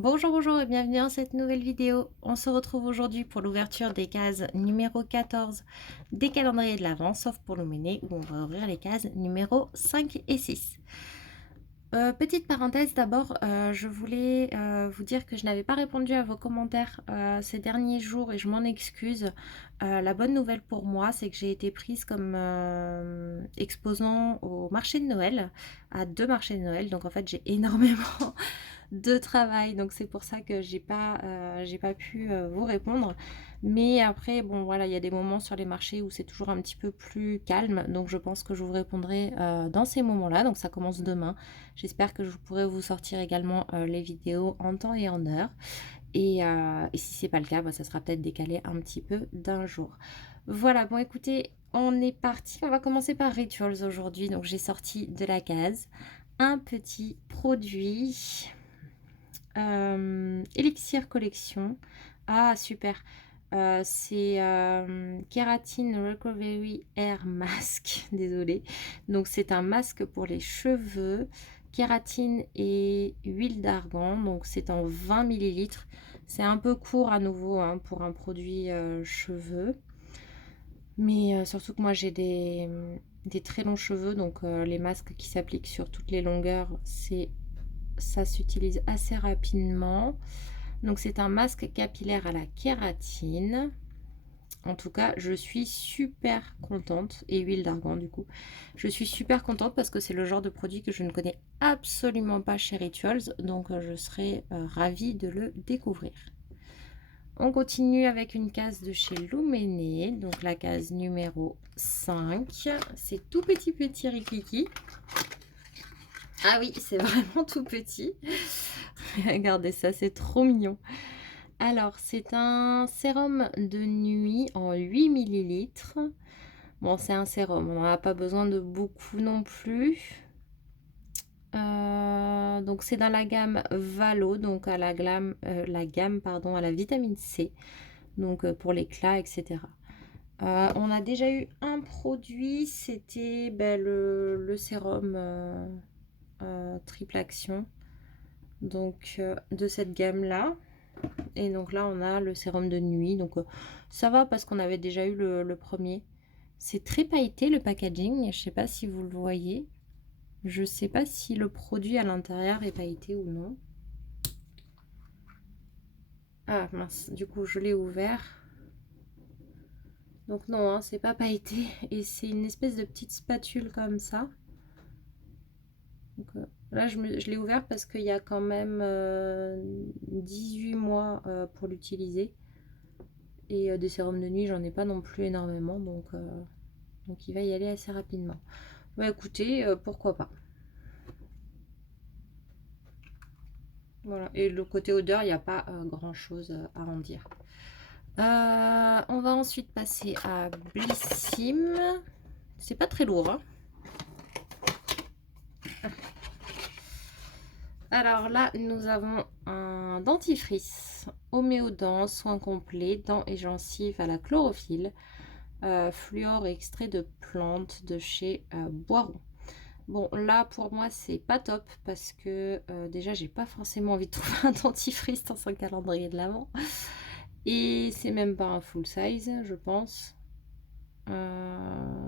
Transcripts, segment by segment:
Bonjour, bonjour et bienvenue dans cette nouvelle vidéo. On se retrouve aujourd'hui pour l'ouverture des cases numéro 14 des calendriers de l'Avent, sauf pour Louméné où on va ouvrir les cases numéro 5 et 6. Petite parenthèse d'abord, je voulais vous dire que je n'avais pas répondu à vos commentaires ces derniers jours et je m'en excuse. La bonne nouvelle pour moi, c'est que j'ai été prise comme exposant au marché de Noël, à 2 marchés de Noël. Donc en fait, j'ai énormément de travail, donc c'est pour ça que j'ai pas pu vous répondre. Mais après, bon voilà, il y a des moments sur les marchés où c'est toujours un petit peu plus calme, donc je pense que je vous répondrai dans ces moments-là. Donc ça commence demain. J'espère que je pourrai vous sortir également les vidéos en temps et en heure. Et si c'est pas le cas, bah, ça sera peut-être décalé un petit peu d'un jour. Voilà, bon écoutez, on est parti. On va commencer par Rituals aujourd'hui. Donc j'ai sorti de la case un petit produit Elixir Collection. Ah, super. C'est Keratin Recovery Hair Mask. Désolée. Donc, c'est un masque pour les cheveux. Kératine et huile d'argan. Donc, c'est en 20 millilitres. C'est un peu court à nouveau hein, pour un produit cheveux. Mais surtout que moi, j'ai des très longs cheveux. Donc, les masques qui s'appliquent sur toutes les longueurs, ça s'utilise assez rapidement. Donc c'est un masque capillaire à la kératine. En tout cas, je suis super contente. Et huile d'argan du coup. Je suis super contente parce que c'est le genre de produit que je ne connais absolument pas chez Rituals. Donc je serais ravie de le découvrir. On continue avec une case de chez Louméné. Donc la case numéro 5. C'est tout petit petit Rikiki. Ah oui, c'est vraiment tout petit. Regardez ça, c'est trop mignon. Alors, c'est un sérum de nuit en 8 millilitres. Bon, c'est un sérum, on n'en a pas besoin de beaucoup non plus. Donc, c'est dans la gamme Valo, donc à la gamme pardon, à la vitamine C, donc pour l'éclat, etc. On a déjà eu un produit, c'était ben, le sérum triple action, donc de cette gamme-là. Et donc là, on a le sérum de nuit. Donc ça va parce qu'on avait déjà eu le premier. C'est très pailleté le packaging. Je ne sais pas si vous le voyez. Je ne sais pas si le produit à l'intérieur est pailleté ou non. Ah mince, du coup je l'ai ouvert. Donc non, hein, c'est pas pailleté. Et c'est une espèce de petite spatule comme ça. Donc, là, je l'ai ouvert parce qu'il y a quand même 18 mois pour l'utiliser. Et des sérums de nuit, j'en ai pas non plus énormément. Donc il va y aller assez rapidement. Bah écoutez, pourquoi pas. Voilà. Et le côté odeur, il n'y a pas grand chose à en dire. On va ensuite passer à Blissim. C'est pas très lourd. Hein. Alors là, nous avons un dentifrice homéodent, soin complet, dents et gencives à la chlorophylle, fluor et extrait de plantes de chez Boiron. Bon, là, pour moi, c'est pas top parce que déjà, j'ai pas forcément envie de trouver un dentifrice dans un calendrier de l'Avent. Et c'est même pas un full size, je pense.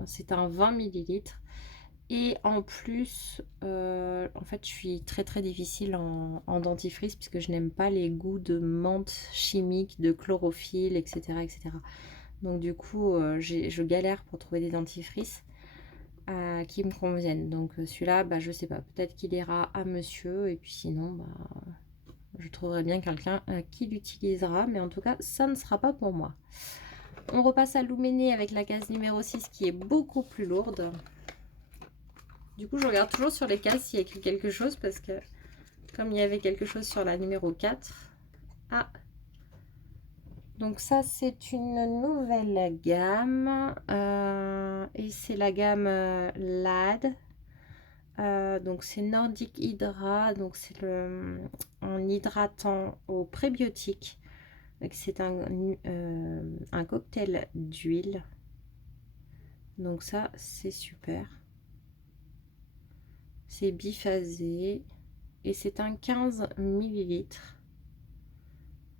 C'est un 20 millilitres. Et en plus, en fait, je suis très très difficile en dentifrice puisque je n'aime pas les goûts de menthe chimique, de chlorophylle, etc. etc. Donc du coup, je galère pour trouver des dentifrices qui me conviennent. Donc celui-là, bah, je sais pas, peut-être qu'il ira à monsieur et puis sinon, bah, je trouverai bien quelqu'un qui l'utilisera. Mais en tout cas, ça ne sera pas pour moi. On repasse à Louméné avec la case numéro 6 qui est beaucoup plus lourde. Du coup, je regarde toujours sur les cases s'il y a écrit quelque chose parce que comme il y avait quelque chose sur la numéro 4. Ah, donc ça, c'est une nouvelle gamme. Et c'est la gamme LAD. Donc c'est Nordic Hydra. Donc c'est en hydratant au prébiotique. C'est un cocktail d'huile. Donc ça, c'est super. C'est biphasé. Et c'est un 15 millilitres.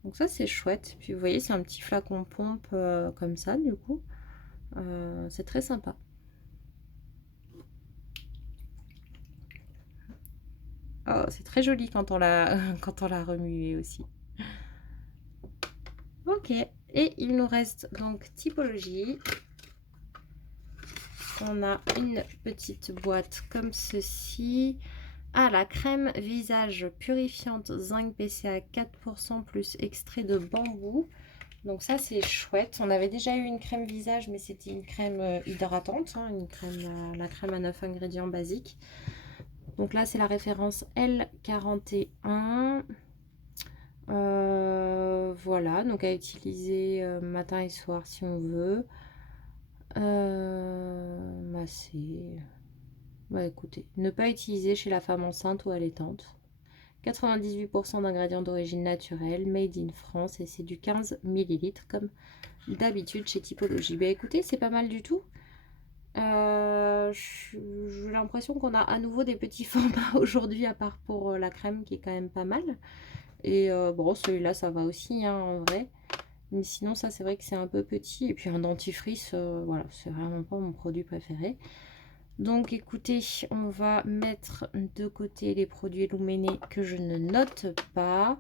Donc ça, c'est chouette. Puis vous voyez, c'est un petit flacon pompe comme ça, du coup. C'est très sympa. Oh, c'est très joli quand on l'a quand on l'a remué aussi. Ok, et il nous reste donc typologie. On a une petite boîte comme ceci. Ah, la crème visage purifiante zinc PCA 4% plus extrait de bambou. Donc ça, c'est chouette. On avait déjà eu une crème visage, mais c'était une crème hydratante, hein, une crème, la crème à 9 ingrédients basiques. Donc là, c'est la référence L41. Voilà, donc à utiliser matin et soir si on veut. Masser. Bah écoutez, ne pas utiliser chez la femme enceinte ou allaitante. 98% d'ingrédients d'origine naturelle, made in France, et c'est du 15 millilitres comme d'habitude chez Typologie. Bah écoutez, c'est pas mal du tout. J'ai l'impression qu'on a à nouveau des petits formats aujourd'hui, à part pour la crème qui est quand même pas mal. Et bon, celui-là, ça va aussi, hein, en vrai. Mais sinon, ça, c'est vrai que c'est un peu petit. Et puis un dentifrice, voilà, c'est vraiment pas mon produit préféré. Donc, écoutez, on va mettre de côté les produits Luméné que je ne note pas.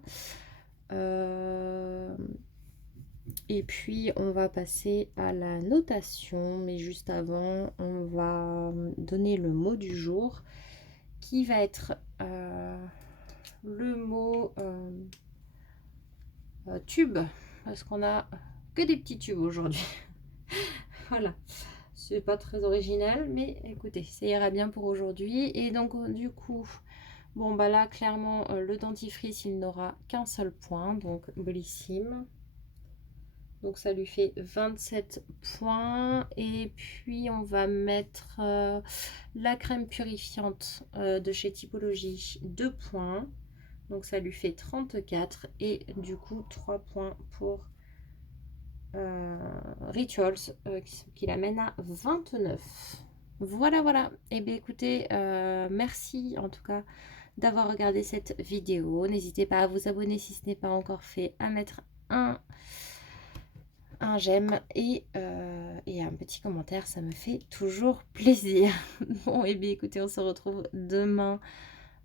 Et puis, on va passer à la notation. Mais juste avant, on va donner le mot du jour qui va être le mot tube. Parce qu'on a que des petits tubes aujourd'hui. Voilà. C'est pas très original, mais écoutez, ça ira bien pour aujourd'hui. Et donc, du coup, bon, bah là, clairement, le dentifrice, il n'aura qu'un seul point, donc Bellissime. Donc, ça lui fait 27 points. Et puis, on va mettre la crème purifiante de chez Typologie, 2 points. Donc, ça lui fait 34. Et du coup, 3 points pour Rituals qui l'amène à 29. Voilà, voilà. Et bien écoutez, merci en tout cas d'avoir regardé cette vidéo. N'hésitez pas à vous abonner si ce n'est pas encore fait, à mettre un j'aime et un petit commentaire, ça me fait toujours plaisir. Bon, et bien écoutez, on se retrouve demain,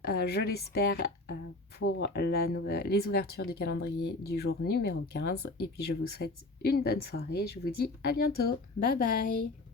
je l'espère, pour les ouvertures du calendrier du jour numéro 15. Et puis je vous souhaite une bonne soirée. Je vous dis à bientôt. Bye bye.